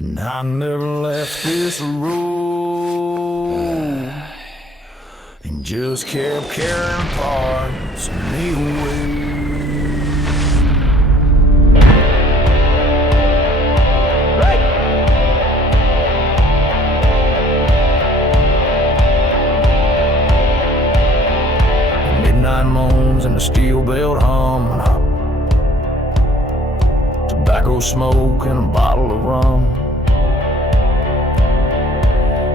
And I never left this road, and just kept carrying parts of me away. Midnight moans and the steel belt hum, tobacco smoke and a bottle of rum.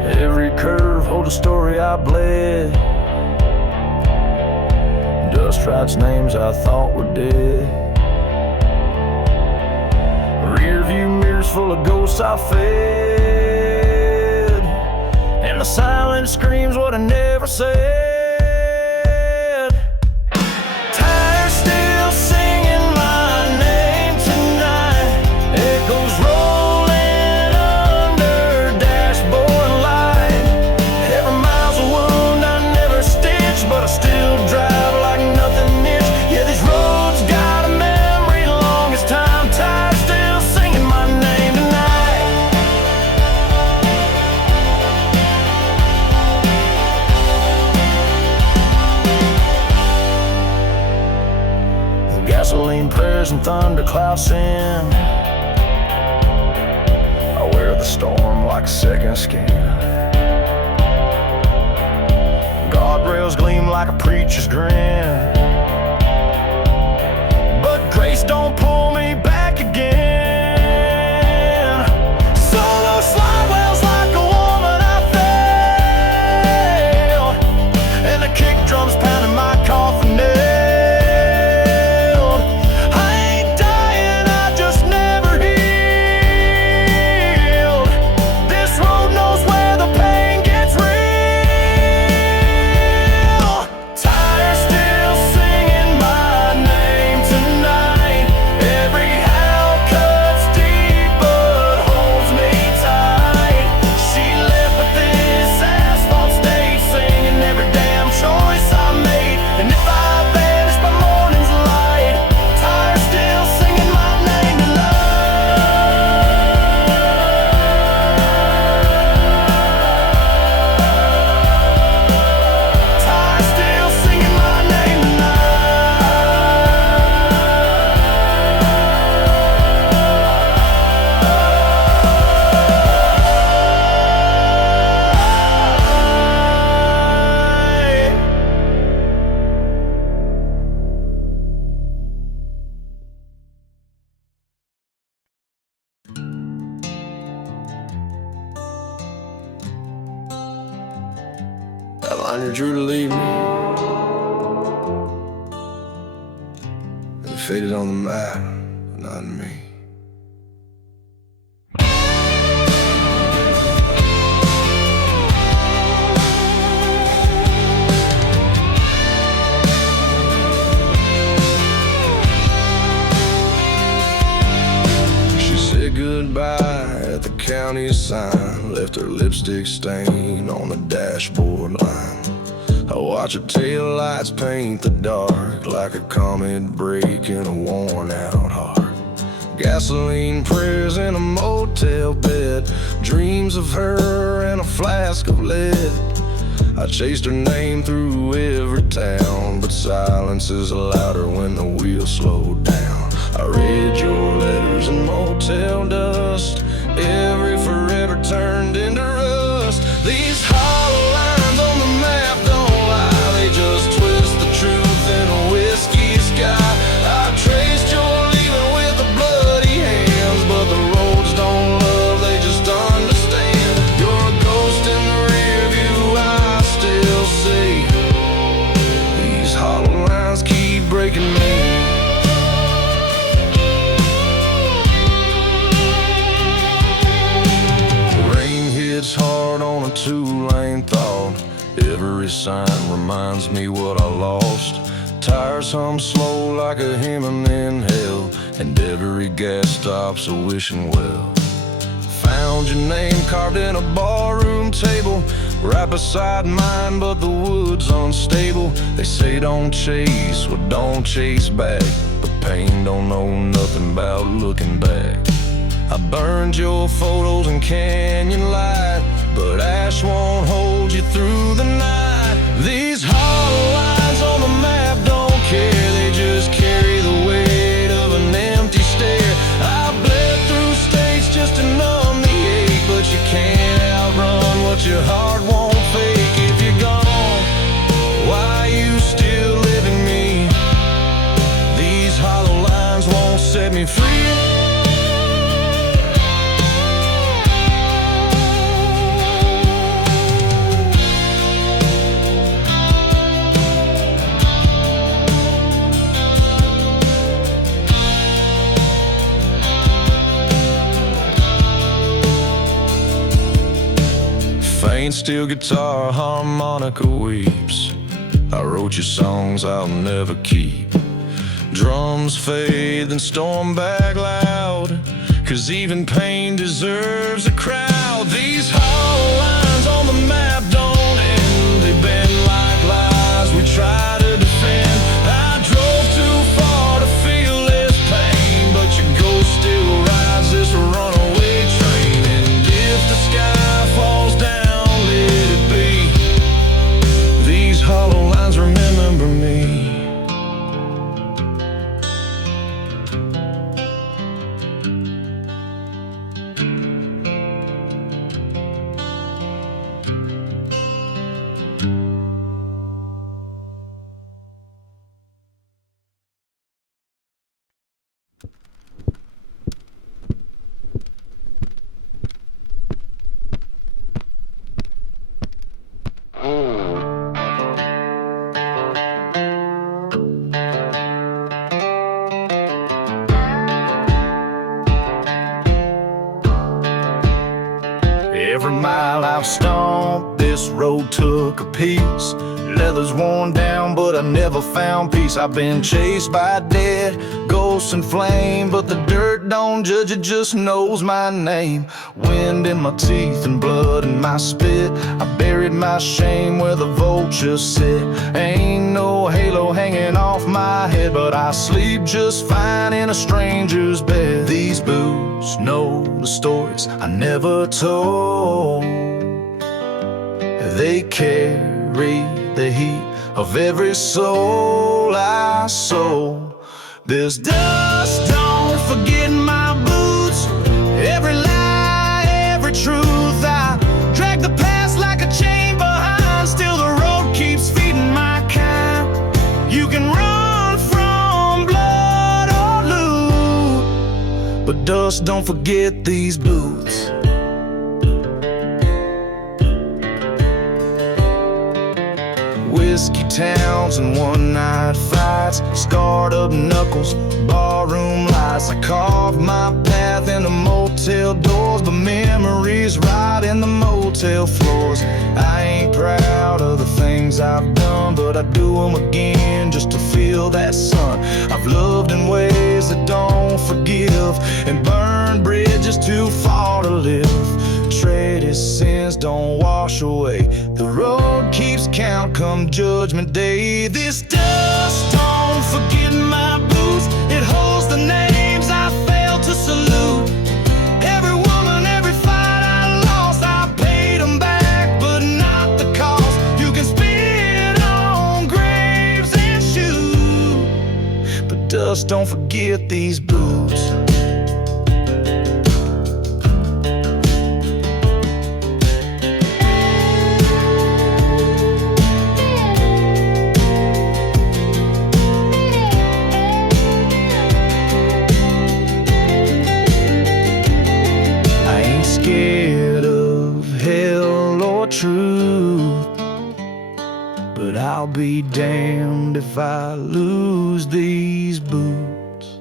Every curve holds a story I bled, dust writes names I thought were dead. Rear view mirrors full of ghosts I fed, and the silence screams what I never said. Gasoline prayers and thundercloud sin, I wear the storm like a second skin. Guardrails gleam like a preacher's grin, but grace don't pull me back again. Solo slide wells like a woman I failed, and the kick drums pounding my coffin nail. That line you drew to leave me, it faded on the map, but not in me. She said goodbye at the county sign, left her lipstick stain on the dashboard line. I watch her taillights paint the dark like a comet breaking a worn out heart. Gasoline prayers in a motel bed, dreams of her and a flask of lead. I chased her name through every town, but silence is louder when the wheels slow down. I read your letters in motel dust, every forever turned into rust. These hollow lines on the map don't lie, they just twist the truth in a whiskey sky. I traced your leaving with the bloody hands, but the roads don't love, they just understand. You're a ghost in the rear view, I still see. These hollow lines keep breaking me. It's hard on a two-lane thought. Every sign reminds me what I lost. Tires hum slow like a hymn in hell, and every gas stop's a wishing well. Found your name carved in a barroom table, right beside mine, but the wood's unstable. They say don't chase, well don't chase back, but pain don't know nothing about looking back. I burned your photos in canyon light, but ash won't hold you through the night. These hollow lines on the map don't care, they just carry the weight of an empty stare. I bled through states just to numb the ache, but you can't outrun what your heart won't fake. If you're gone, why you still live in me? These hollow lines won't set me free. Faint steel guitar harmonica weeps. I wrote you songs I'll never keep. Drums fade then storm back loud, 'cause even pain deserves a crowd. These hollow lines on the map don't end, they bend like lies we try to defend. I drove too far to feel this pain, but your ghost still rides this runaway train. And if the sky falls down, hollow lines remember me. Every mile I've stomped, this road took a piece. Leather's worn down, but I never found peace. I've been chased by dead ghosts and flame, but the dirt don't judge, it just knows my name. Wind in my teeth and blood in my spit, I buried my shame where the vultures sit. Ain't no halo hanging off my head, but I sleep just fine in a stranger's bed. These boots know the stories I never told. They carry the heat of every soul I sold. There's dust, don't forget my boots. Every lie, every truth, I drag the past like a chain behind. Still the road keeps feeding my kind. You can run from blood or loot, but dust, don't forget these boots. Whiskey towns and one-night fights, scarred up knuckles, barroom lights. I carved my path in the motel doors, but memories rot in the motel floors. I ain't proud of the things I've done, but I do them again just to feel that sun. I've loved in ways that don't forgive, and burned bridges too far to live. Traded sins don't wash away, the road keeps count come judgment day. This dust, don't forget my boots. It holds the names I failed to salute. Every woman, every fight I lost, I paid them back, but not the cost. You can spit on graves and shoot, but dust, don't forget these boots. Scared of hell or truth, but I'll be damned if I lose these boots.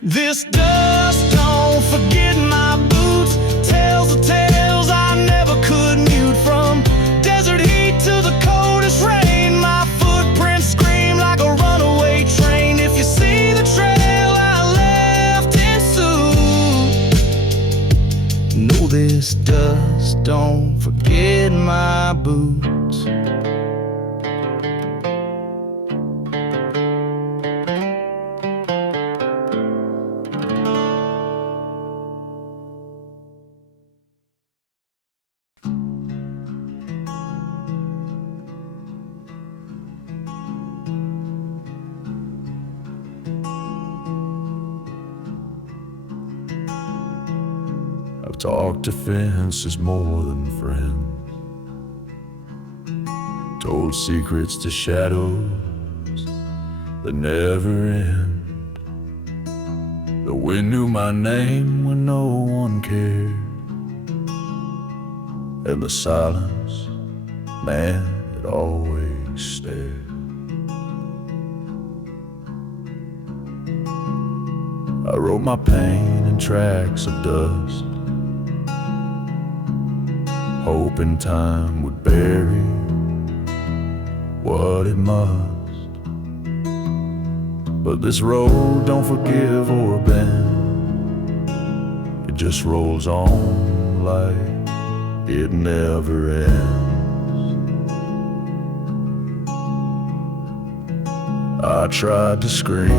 This dust, don't forget my boots. Tells the tales I never could mute. From desert heat to the coldest rain, my footprints scream like a runaway train. If you see the trail I left in suit, know this dust, don't forget my boots. Talked to fences more than friends, told secrets to shadows that never end. The wind knew my name when no one cared, and the silence, man, it always stared. I wrote my pain in tracks of dust, hoping time would bury what it must. But this road don't forgive or bend, it just rolls on like it never ends. I tried to scream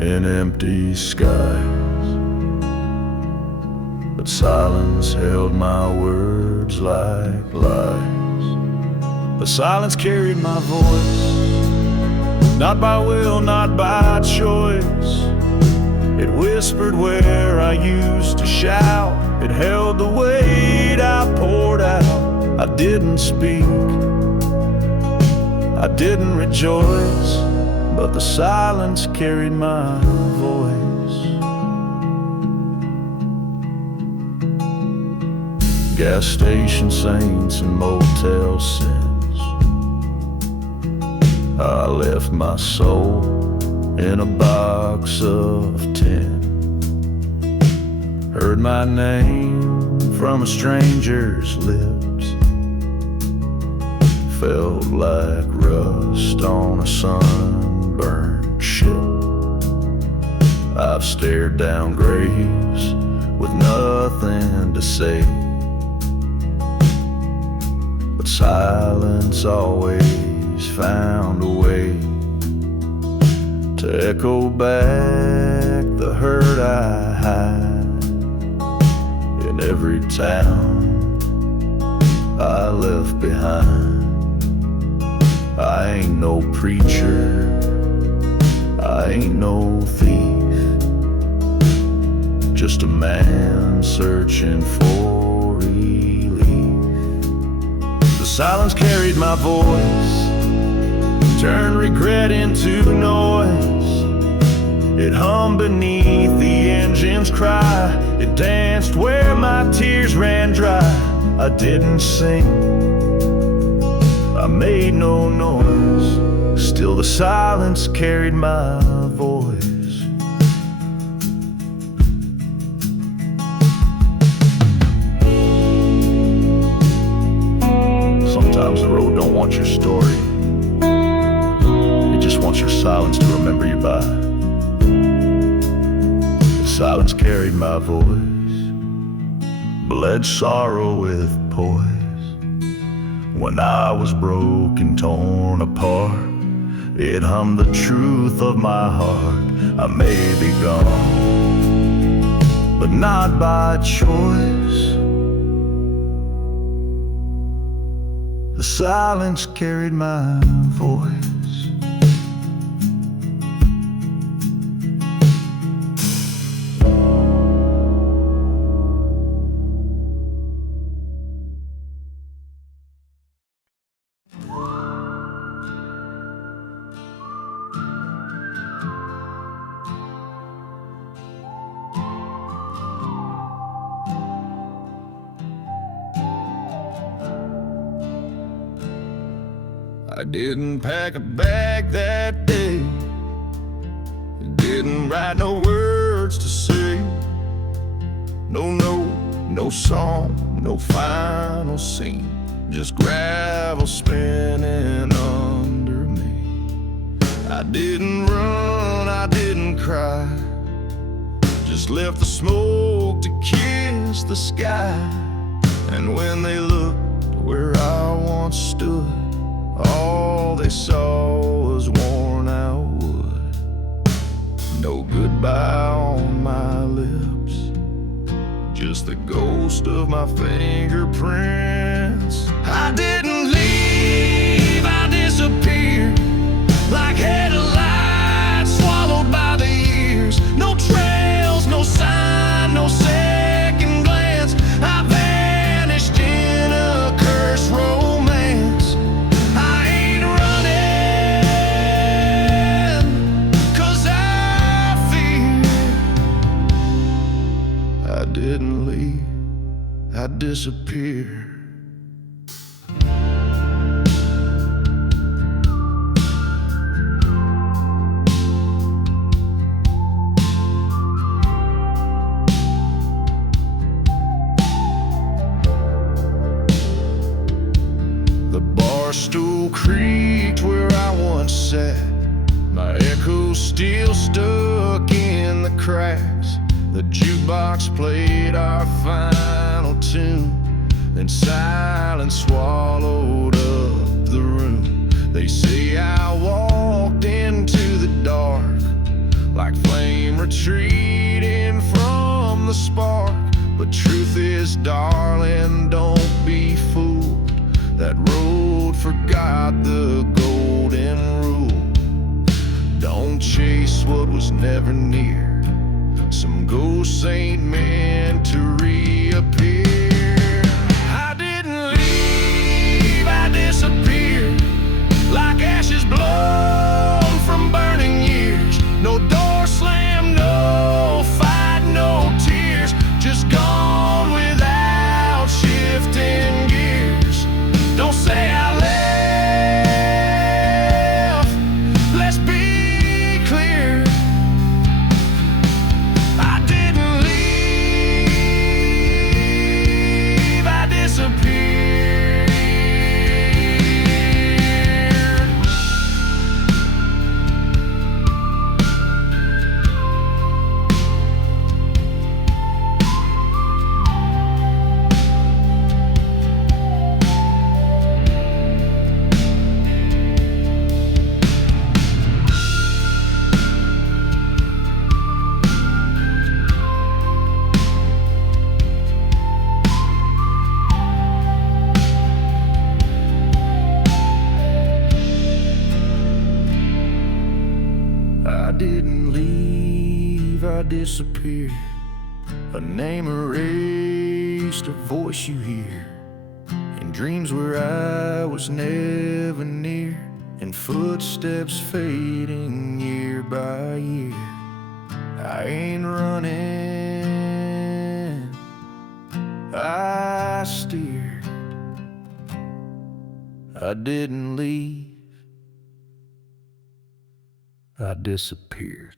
in empty skies, but silence held my words like lies. The silence carried my voice, not by will, not by choice. It whispered where I used to shout, it held the weight I poured out. I didn't speak, I didn't rejoice, but the silence carried my voice. Gas station saints and motel sins, I left my soul in a box of tin. Heard my name from a stranger's lips, felt like rust on a sunburned ship. I've stared down graves with nothing to say, but silence always found a way to echo back the hurt I hide in every town I left behind. I ain't no preacher, I ain't no thief, just a man searching for relief. The silence carried my voice, turned regret into noise. It hummed beneath the engine's cry, it danced where my tears ran dry. I didn't sing, I made no noise, still the silence carried my voice. Sometimes the road don't want your story, it just wants your silence to remember you by. The silence carried my voice, bled sorrow with poise. When I was broken, torn apart, it hummed the truth of my heart. I may be gone, but not by choice. The silence carried my voice. I didn't pack a bag that day, didn't write no words to say. No note, no song, no final scene, just gravel spinning under me. I didn't run, I didn't cry, just left the smoke to kiss the sky. And when they looked where I once stood, all they saw was worn out wood. No goodbye on my lips, just the ghost of my fingerprints. I didn't leave, I disappeared like headlights swallowed by the years. No trails, no sign, no say. didn't leave, I disappeared. The bar stool creaked where I once sat, my echo still stuck in the cracks. The jukebox played our final tune, then silence swallowed up the room. They say I walked into the dark like flame retreating from the spark. But truth is, darling, don't be fooled. That road forgot the golden rule. Don't chase what was never near. Some ghosts ain't meant to reappear. I didn't leave, I disappeared like ashes blown from burning years. No door slammed, no fight, no tears. Just gone without shifting gears. Don't say I left, let's be clear. I didn't leave, I disappeared. I didn't leave, I disappeared. A name erased, a voice you hear in dreams where I was never near, in footsteps fading year by year. I ain't running, I steered. I didn't leave, I disappeared.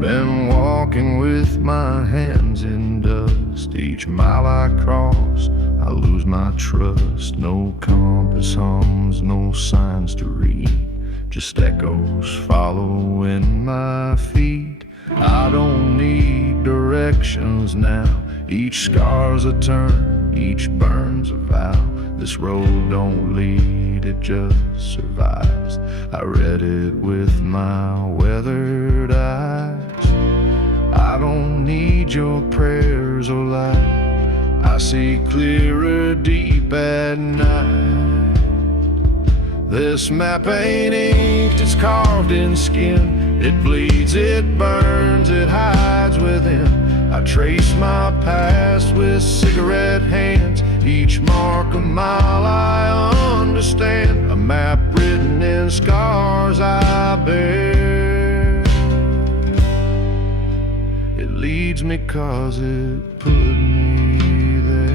Been walking with my hands in dust. Each mile I cross, I lose my trust. No compass hums, no signs to read, just echoes following my feet. I don't need directions now. Each scar's a turn, each burn's a vow. This road don't lead, it just survives. I read it with my weathered eyes. I don't need your prayers or light. I see clearer deep at night. This map ain't inked, it's carved in skin. It bleeds, it burns, it hides within. I trace my past with cigarette hands. Each mark a mile I understand. A map written in scars I bear. It leads me 'cause it put me there.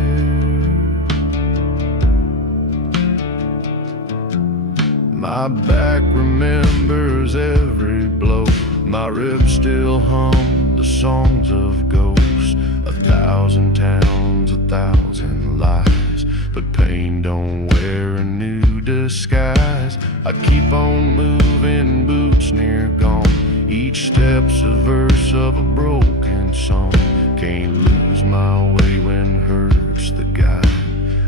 My back remembers every blow. My ribs still hum the songs of ghosts. 1,000 towns, 1,000 lies, but pain don't wear a new disguise. I keep on moving, boots near gone. Each step's a verse of a broken song. Can't lose my way when hurt's the guide.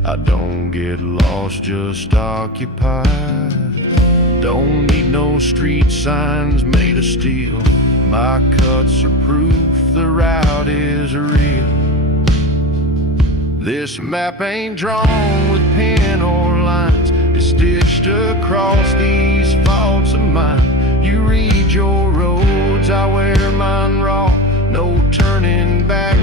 I don't get lost, just occupied. Don't need no street signs made of steel. My cuts are proof the route is real. This map ain't drawn with pen or lines. It's stitched across these faults of mine. You read your roads, I wear mine raw. No turning back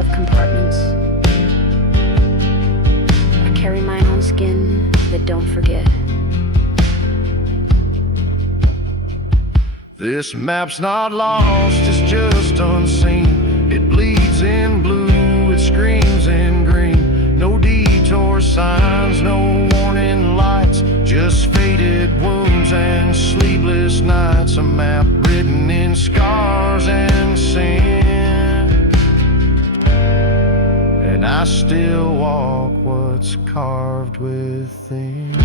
glove compartments. I carry mine on skin that don't forget. This map's not lost, it's just unseen. It bleeds in blue, it screams in green. No detour signs, no warning lights, just faded wounds and sleepless nights. A map written in scars and sin, and I still walk what's carved within.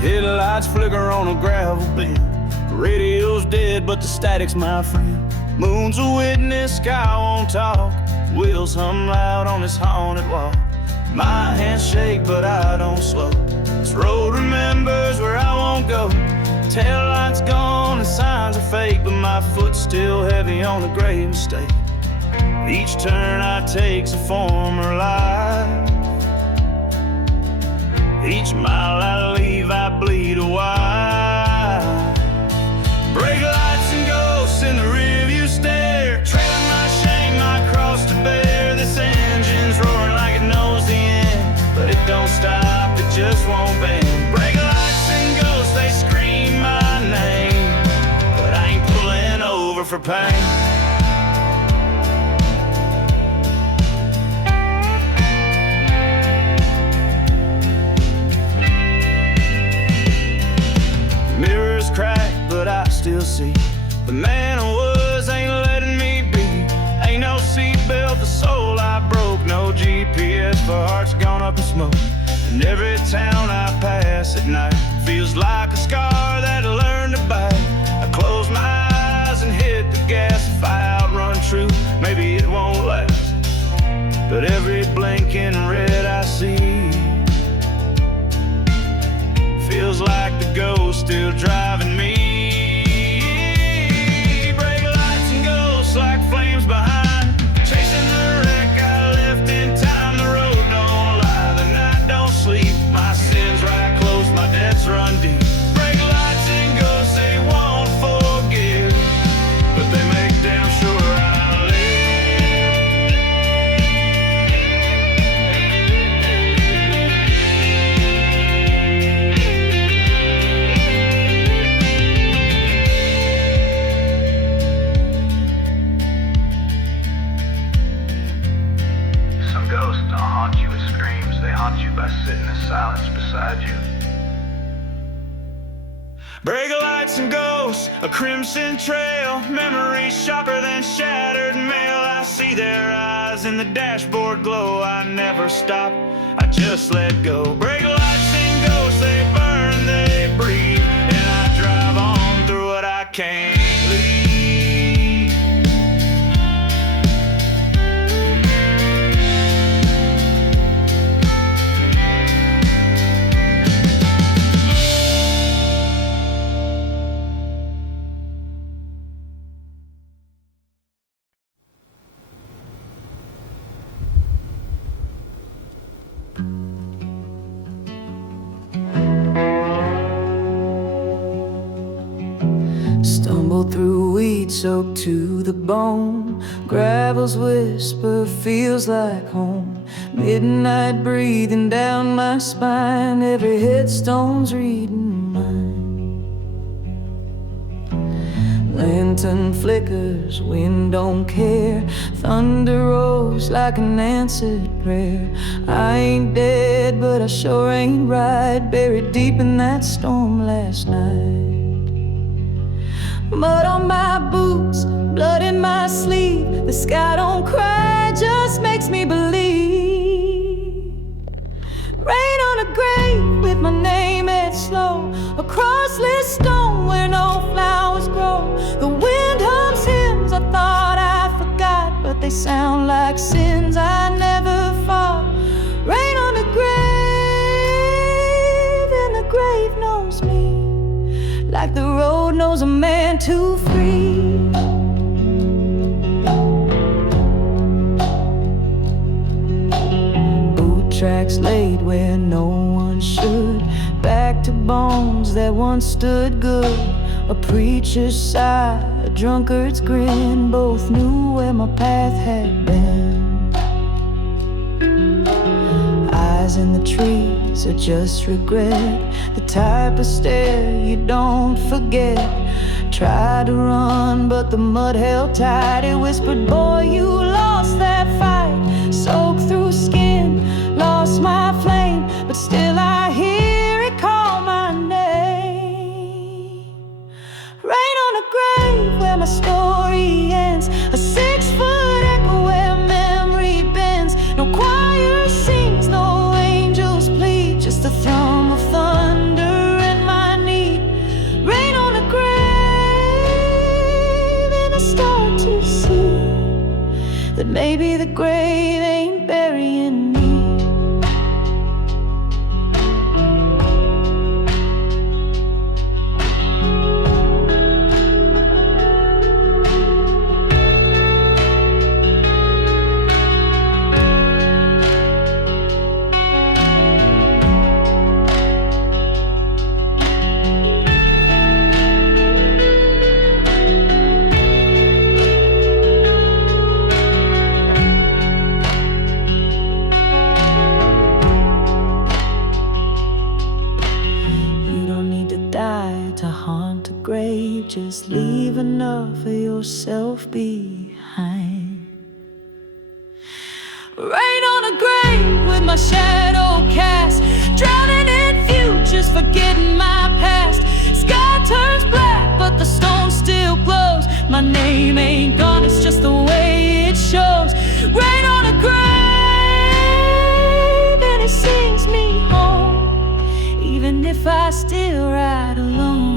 Headlights flicker on a gravel bed. Radio's dead, but the static's my friend. Moon's a witness, sky won't talk. Wheels hum loud on this haunted walk. My hands shake, but I don't slow. This road remembers where I won't go. Taillight's gone and signs are fake, but my foot's still heavy on the grave mistake. Each turn I take's a former life. Each mile I leave, I bleed a while. Brake lights and ghosts in the rearview stare, trailing my shame, my cross to bear. This engine's roaring like it knows the end, but it don't stop, it just won't bend. Brake lights and ghosts, they scream my name, but I ain't pulling over for pain. Mirrors crack, but I still see the man I was ain't letting me be. Ain't no seatbelt, the soul I broke. No GPS for hearts gone up in smoke. And every town I pass at night feels like a scar that I learned to bite. I close my eyes and hit the gas. If I outrun truth, maybe it won't last. But every blinking red I see feels like the ghost still driving me. Brake lights and ghosts like flames behind, chasing the wreck I left in time. The road don't lie, the night don't sleep. My sins right close, my debts run deep. Brake lights and ghosts, they won't forgive, but they make damn sure I live. Some ghosts don't haunt you with screams, they haunt you by sitting in silence beside you. Brake lights and ghosts, a crimson trail, memories sharper than shattered mail. I see their eyes in the dashboard glow. I never stop, I just let go. Brake lights and ghosts, they burn, they breathe, and I drive on through what I can't leave. Stumble through weed soaked to the bone. Gravel's whisper feels like home. Midnight breathing down my spine. Every headstone's reading mine. Lantern flickers, wind don't care. Thunder rolls like an answered prayer. I ain't dead, but I sure ain't right. Buried deep in that storm last night. Mud on my boots, blood in my sleeve. The sky don't cry, just makes me believe. Rain on a grave with my name etched slow. A crossless stone where no flowers sound like sins I never fought. Rain on the grave, and the grave knows me, like the road knows a man too free. Boot tracks laid where no one should, back to bones that once stood good. A preacher's sigh, a drunkard's grin, both knew where my path had been. Eyes in the trees are just regret, the type of stare you don't forget. Tried to run, but the mud held tight. It whispered, boy, you lost that fight. Soaked through skin, lost my flame, but still I hear it call my name. Rain on a grave where my story ends, a 6-foot echo where memory bends. No choir sings, no angels plead, just the thrum of thunder in my knee. Rain on a grave, and I start to see that maybe the grave ain't burying me. To haunt a grave, just leave enough of yourself behind. Rain on a grave with my shadow cast, drowning in futures, forgetting my past. Sky turns black, but the stone still glows. My name ain't gone, it's just the way it shows. Rain on a grave, and it sings me home, even if I still ride alone.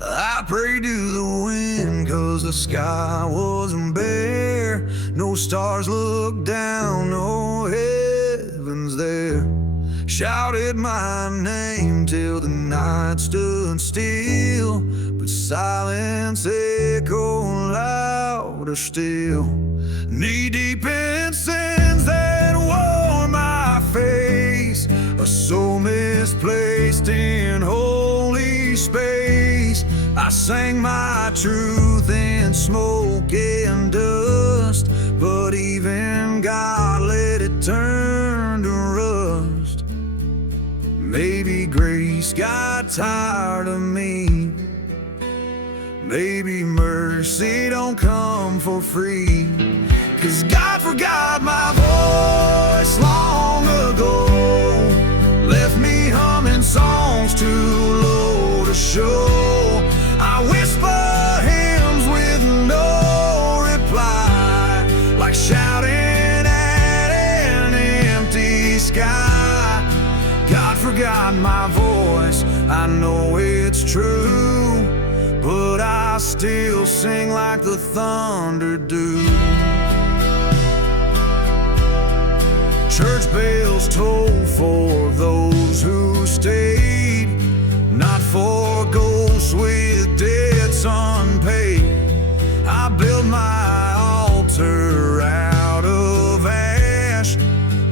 I prayed to the wind, 'cause the sky wasn't bare. No stars looked down, no heavens there. Shouted my name till the night stood still, but silence echoed louder still. Knee deep in sins that wore my face, a soul misplaced in holy space. I sang my truth in smoke and dust, but even God let it turn to rust. Maybe grace got tired of me, maybe mercy don't come for free. 'Cause God forgot my voice long ago, left me humming songs too low to show. I whisper hymns with no reply, like shouting at an empty sky. God forgot my voice, I know it's true, but I still sing like the thunder do. Church bells toll for those who stayed, not for ghosts with debts unpaid. I built my altar out of ash,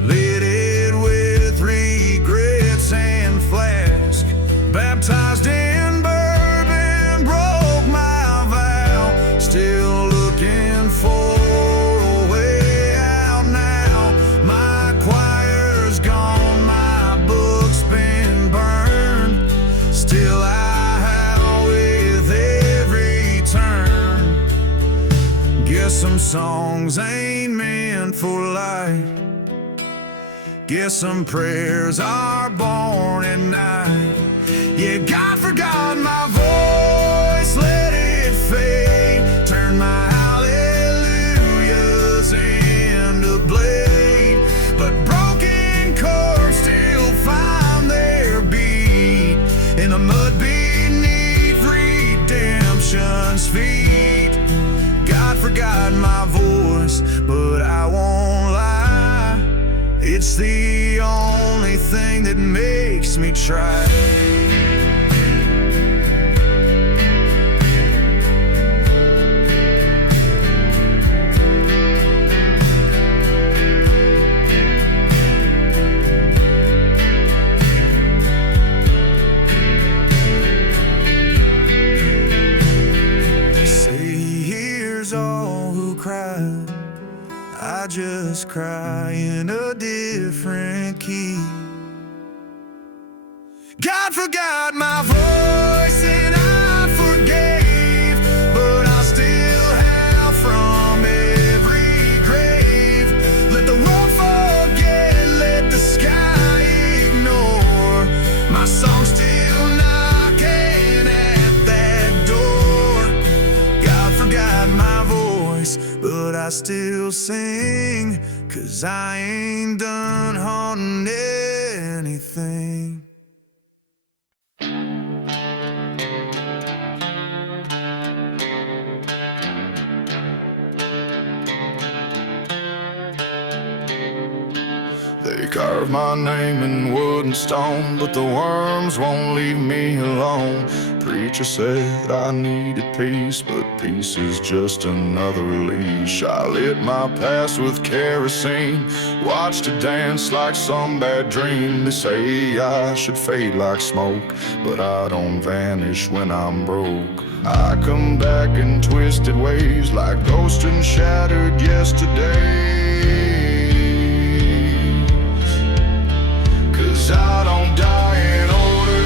lit it with regrets and flask, baptized in bourbon, broke my vow, still looking for a way out now. My choir's gone, my book's been burned, still I howl with every turn. Guess some songs ain't meant for life, guess some prayers are born at night. Yeah, God forgot my voice, let it fade, turn my hallelujah It's the only thing that makes me try. I just cry in a different key. God forgot my voice and I forgave, but I still have from every grave. Let the world forget, let the sky ignore. My song's still knocking at that door. God forgot my voice, but I still sing, 'cause I ain't done haunting anything. They carved my name in wood and stone, but the worms won't leave me alone. Preacher said I needed peace, but peace is just another leash. I lit my past with kerosene, watched it dance like some bad dream. They say I should fade like smoke, but I don't vanish when I'm broke. I come back in twisted ways like ghosts and shattered yesterday. I don't die in order,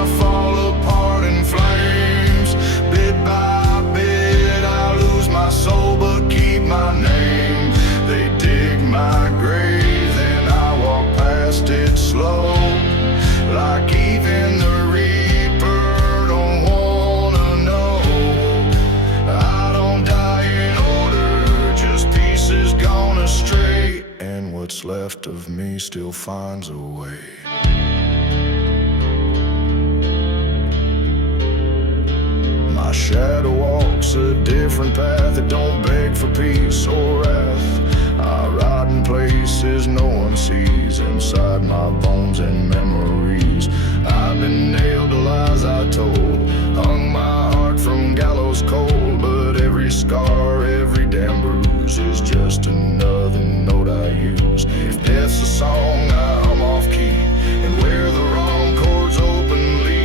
I fall apart in flames. Bit by bit I lose my soul but keep my name. They dig my grave and I walk past it slow, like even the reaper don't wanna know. I don't die in order, just pieces gone astray, and what's left of me still finds a way. My shadow walks a different path, it don't beg for peace or wrath. I ride in places no one sees, inside my bones and memories. I've been nailed to lies I told, hung my heart from gallows cold, but every scar, every damn bruise is just another note I use. If death's a song, I'm off key and wear the wrong chords openly.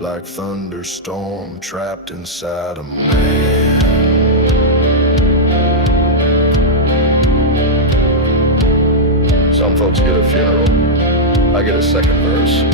Like thunderstorm trapped inside a man. Some folks get a funeral, I get a second verse.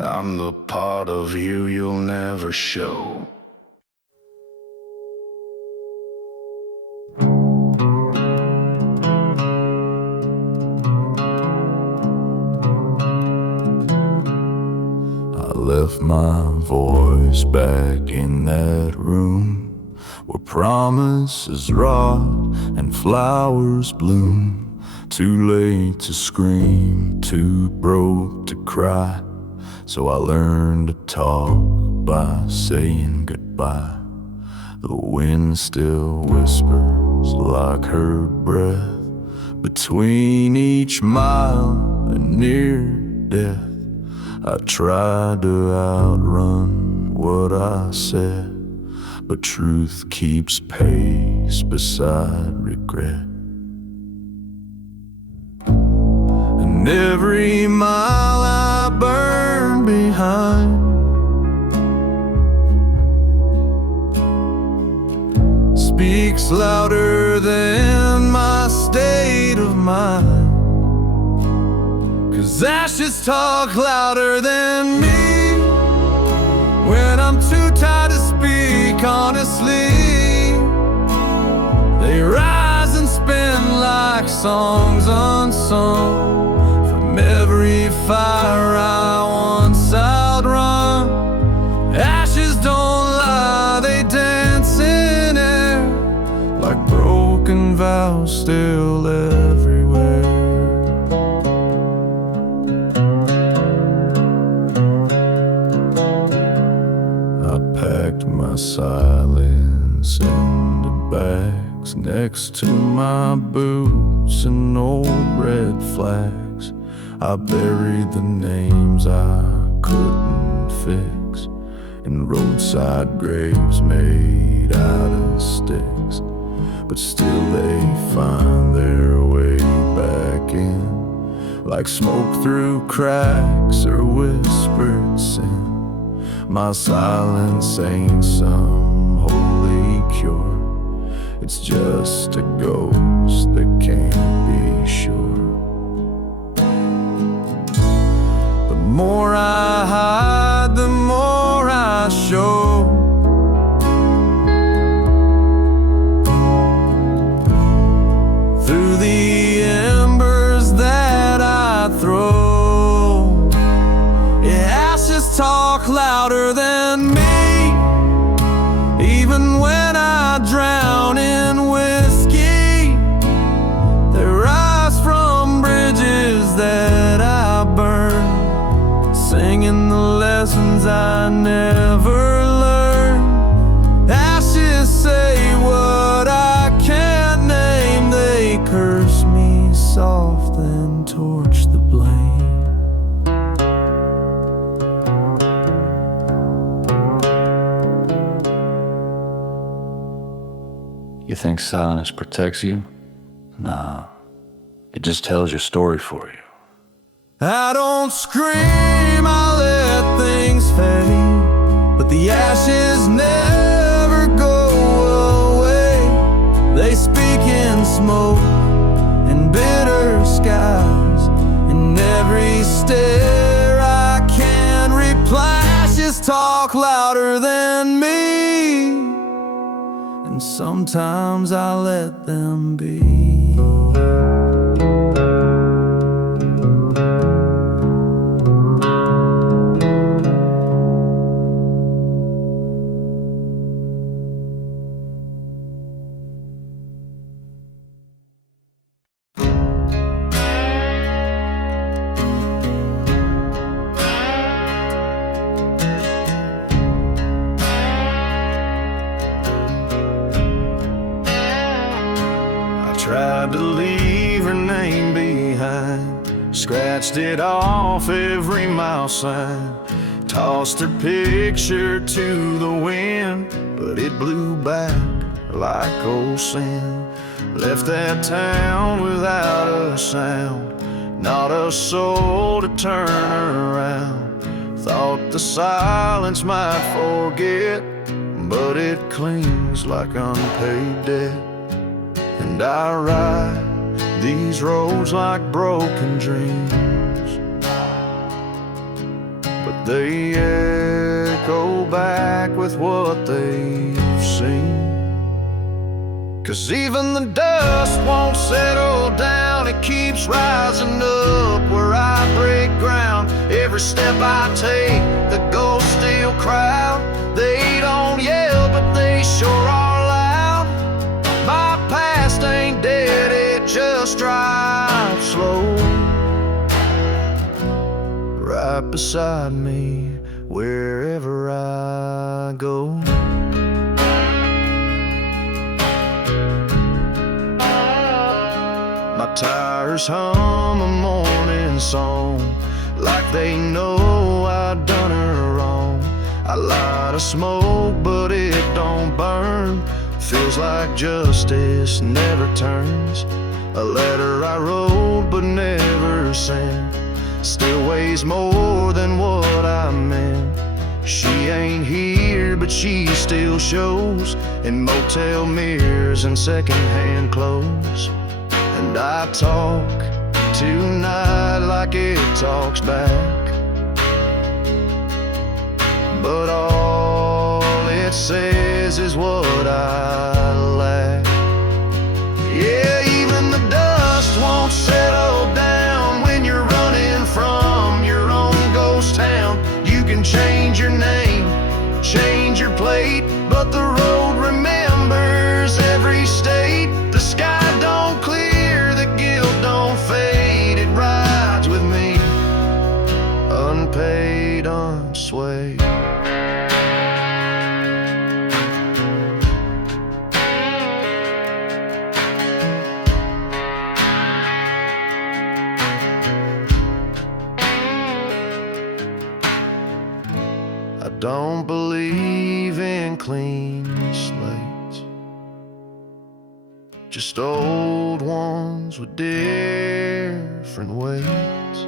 I'm the part of you you'll never show. I left my voice back in that room where promises rot and flowers bloom. Too late to scream, too broke to cry. So I learned to talk by saying goodbye. The wind still whispers like her breath between each mile and near death. I tried to outrun what I said, but truth keeps pace beside regret. And every mile I burn behind speaks louder than my state of mind. 'Cause ashes talk louder than me when I'm too tired to speak honestly. They rise and spin like songs unsung from every fire I once outrun. Ashes don't lie, they dance in air like broken vows still everywhere. I packed my silence into bags next to my boots and old red flags. I buried the names I couldn't fix in roadside graves made out of sticks. But still they find their way back in, like smoke through cracks or whispered sin. My silence ain't some holy cure, it's just a ghost that can't be sure. The more I hide, the more I show. Through the embers that I throw, yeah, ashes talk louder than me. Even when I drown in whiskey, they rise from bridges that I burn, singing the lessons I never learned. Ashes say what I can't name. They curse me soft, then torch the blame. You think silence protects you? Nah, it just tells your story for you. I don't scream, I let things fade, but the ashes never go away. They speak in smoke and bitter skies, and every stare I can reply. Ashes talk louder than me, and sometimes I let them be. Tried to leave her name behind, scratched it off every mile sign, tossed her picture to the wind, but it blew back like old sin. Left that town without a sound, not a soul to turn around. Thought the silence might forget, but it clings like unpaid debt. And I ride these roads like broken dreams, but they echo back with what they've seen. 'Cause even the dust won't settle down, it keeps rising up where I break ground. Every step I take, the ghosts still crowd. They don't yell, but they sure are loud. My past ain't dead, it just drives slow right beside me wherever I go. Tires hum a morning song, like they know I done her wrong. I light a smoke, but it don't burn. Feels like justice never turns. A letter I wrote but never sent still weighs more than what I meant. She ain't here, but she still shows in motel mirrors and secondhand clothes. And I talk tonight like it talks back, but all it says is what I lack. Yeah, even the dust won't settle down when you're running from your own ghost town. You can change your name, change your plate, but the road remembers every state. The sky don't clear, the guilt don't fade. It rides with me, unpaid, unswayed. I don't believe in clean slates, just old ones with different weights.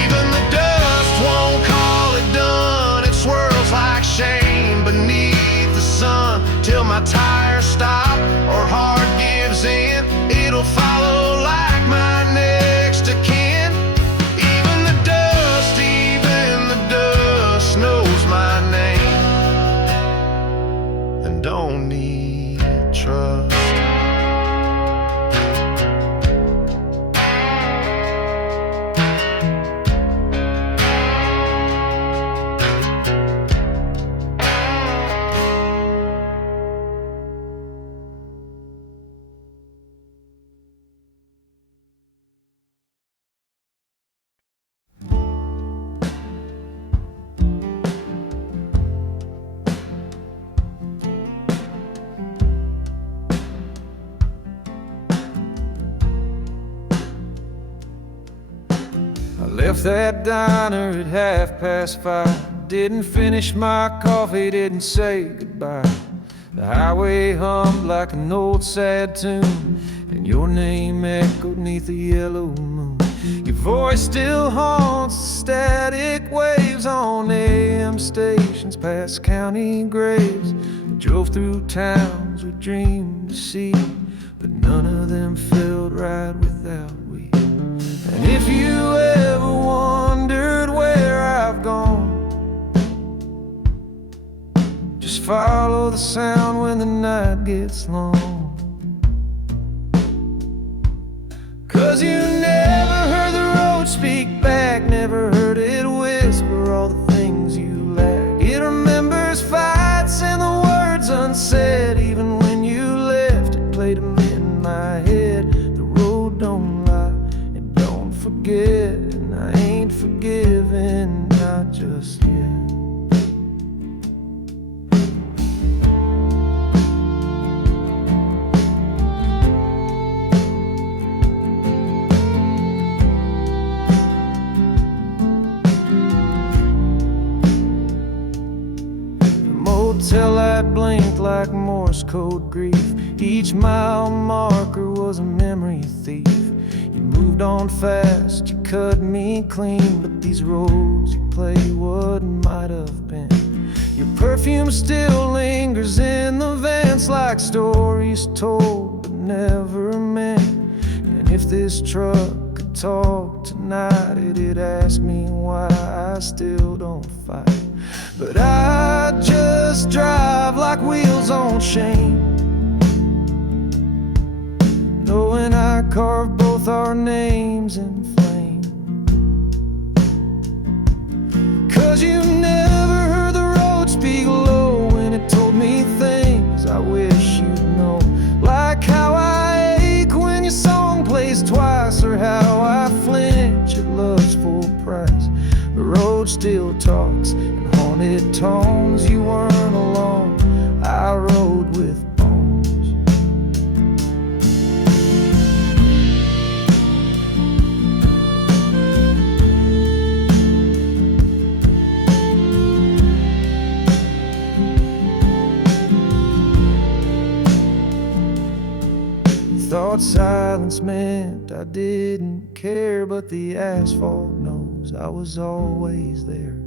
Even the dust won't call it done. It swirls like shame beneath the sun till my tires stop or heart gives in. It'll follow like my next of kin. Even the dust knows my name and don't need trust. I left that diner at 5:30. Didn't finish my coffee, didn't say goodbye. The highway hummed like an old sad tune, and your name echoed neath the yellow moon. Your voice still haunts the static waves on AM stations past county graves. I drove through towns we dreamed to see, but none of them felt right without we. And if you ever wondered where I've gone, just follow the sound when the night gets long. 'Cause you never heard the road speak back, never heard it whisper all the things you lack. It remembers fights and the words unsaid. Even when you left, it played them in my head. The road don't lie, it don't forget, and I ain't forgiven, not just yet. Motel light blinked like Morse code grief. Each mile marker was a memory thief. You moved on fast, you cut me clean, but these roads you play what might have been. Your perfume still lingers in the vents like stories told but never meant. And if this truck could talk tonight, it'd ask me why I still don't fight. But I just drive like wheels on shame, knowing I carved both our names in flame. 'Cause you never heard the road speak low when it told me things I wish you'd know, like how I ache when your song plays twice, or how I flinch at love's full price. The road still talks in haunted tones. You weren't alone, I I rode with bones. Thought silence meant I didn't care, but the asphalt knows I was always there.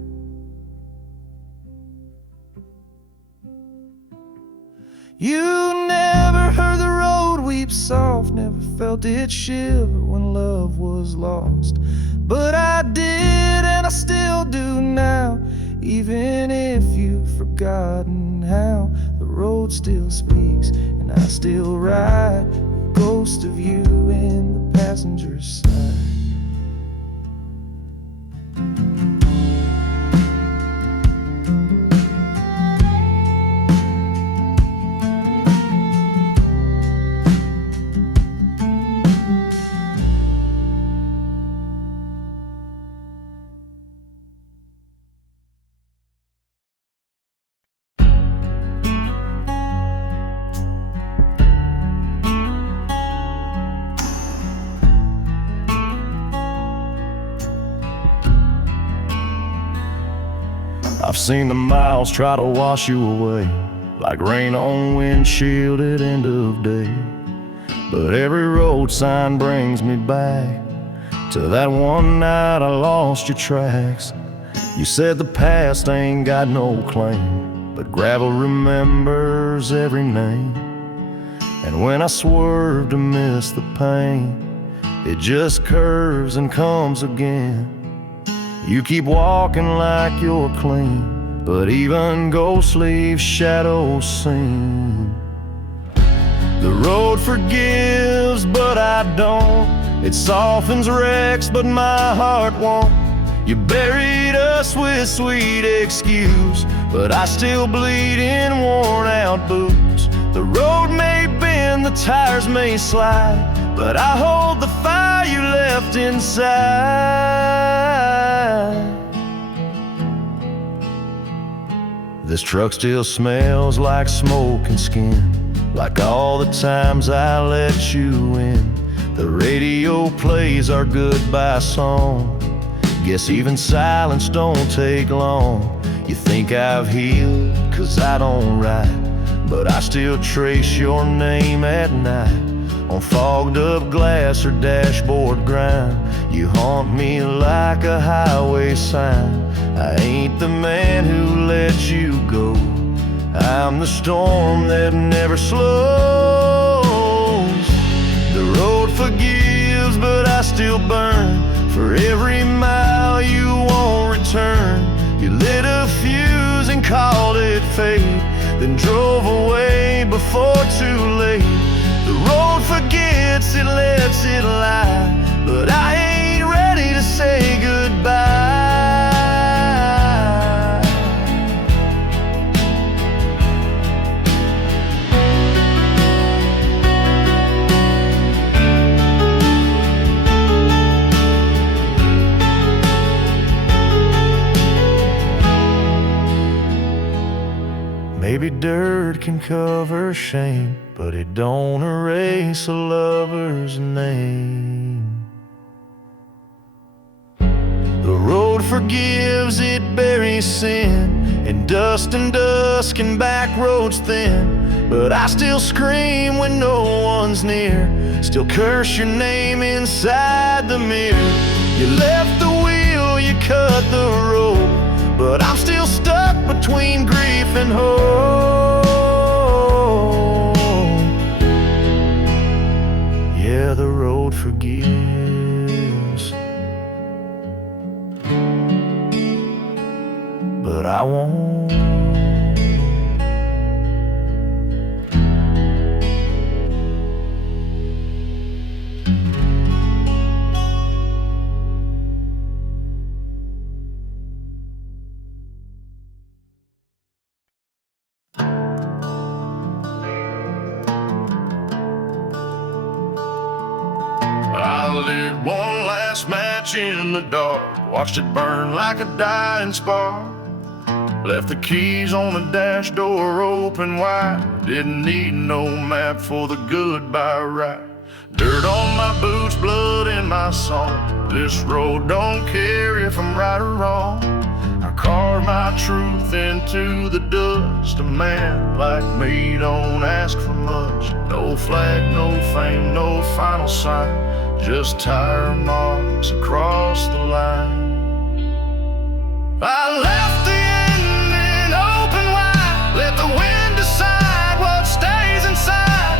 You never heard the road weep soft, never felt it shiver when love was lost. But I did, and I still do now, even if you've forgotten how. The road still speaks, and I still ride, the ghost of you in the passenger's side. I've seen the miles try to wash you away, like rain on windshield at end of day. But every road sign brings me back to that one night I lost your tracks. You said the past ain't got no claim, but gravel remembers every name. And when I swerve to miss the pain, it just curves and comes again. You keep walking like you're clean, but even ghosts leave shadows seen. The road forgives, but I don't. It softens wrecks, but my heart won't. You buried us with sweet excuse, but I still bleed in worn out boots. The road may bend, the tires may slide, but I hold the fire you left inside. This truck still smells like smoke and skin, like all the times I let you in. The radio plays our goodbye song. Guess even silence don't take long. You think I've healed, 'cause I don't write, but I still trace your name at night on fogged up glass or dashboard grind. You haunt me like a highway sign. I ain't the man who let you go. I'm the storm that never slows. The road forgives, but I still burn for every mile you won't return. You lit a fuse and called it fate, then drove away before too late. The road forgets, it lets it lie, but I ain't ready to say goodbye. Maybe dirt can cover shame, but it don't erase a lover's name. The road forgives, it buries sin, and dust and dusk and backroads thin. But I still scream when no one's near, still curse your name inside the mirror. You left the wheel, you cut the road, but I'm still stuck between grief and hope. Yeah, the road forgives, but I won't. I lit one last match in the dark, watched it burn like a dying spark. Left the keys on the dash door open wide. Didn't need no map for the goodbye ride. Dirt on my boots, blood in my song. This road don't care if I'm right or wrong. I carve my truth into the dust. A man like me don't ask for much. No flag, no fame, no final sign. Just tire marks across the line. I left the ending open wide. Let the wind decide what stays inside.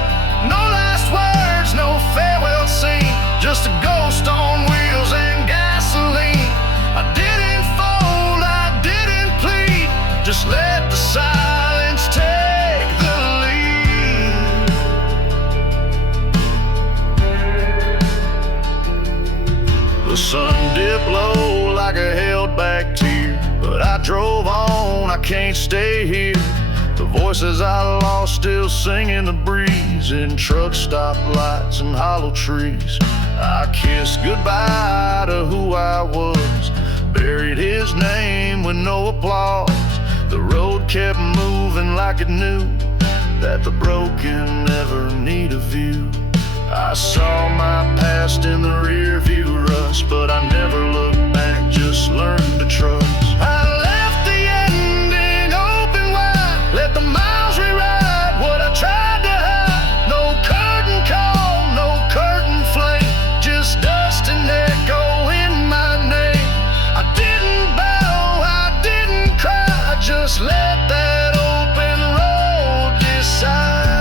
No last words, no farewell scene. Just a ghost on wheels and gasoline. I didn't fold, I didn't plead. Just let the silence take the lead. The sun dipped low like a held back tear, but I drove on, I can't stay here. The voices I lost still sing in the breeze, in truck stop lights and hollow trees. I kissed goodbye to who I was, buried his name with no applause. The road kept moving like it knew that the broken never need a view. I saw my past in the rear view rust, but I never looked back, just learned to trust. I left the ending open wide, let the miles rewrite what I tried to hide. No curtain call, no curtain flame, just dust and echo in my name. I didn't bow, I didn't cry, I just let that open road decide.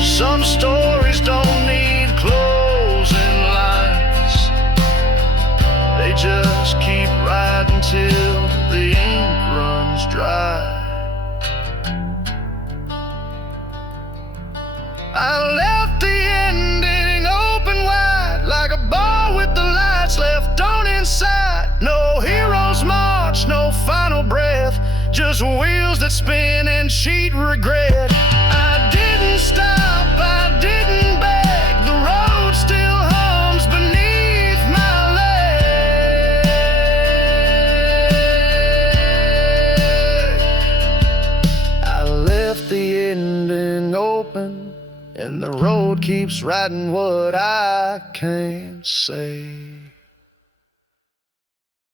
Some stories don't need closing lines. They just keep riding till the ink runs dry. I left the ending open wide, like a bar with the lights left on inside. No hero's march, no final breath, just wheels that spin and cheat regret. I didn't stop, I didn't beg, the road still hums beneath my leg. I left the ending open, and the road keeps riding what I can't say.